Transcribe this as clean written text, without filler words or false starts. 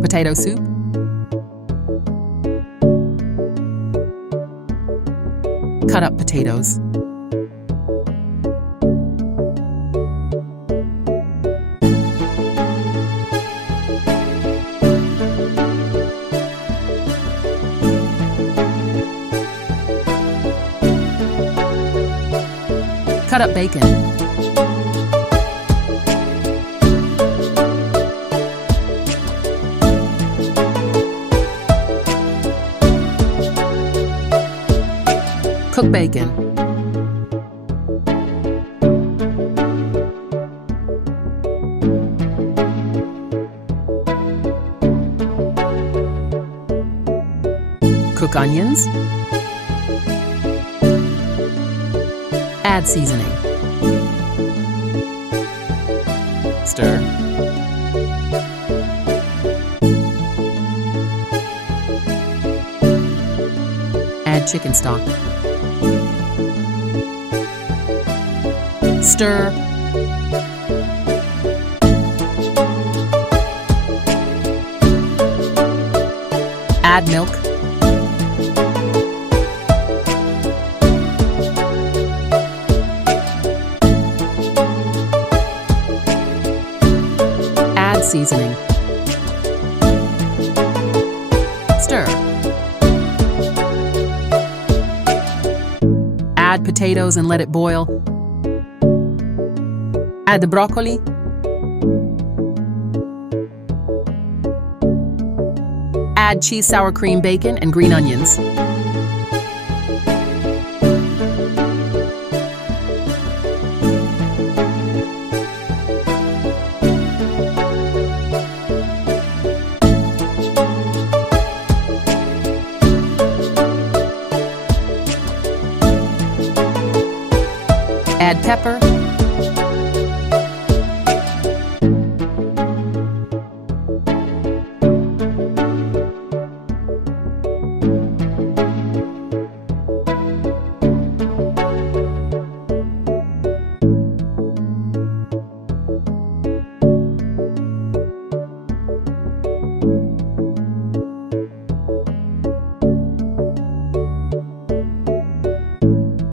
Potato soup. Cut up potatoes. Cut up bacon. Cook bacon. Cook onions. Add seasoning. Stir. Add chicken stock. Stir. Add milk. Add seasoning. Stir. Add potatoes and let it boil. Add the broccoli. Add cheese, sour cream, bacon, and green onions. Add pepper,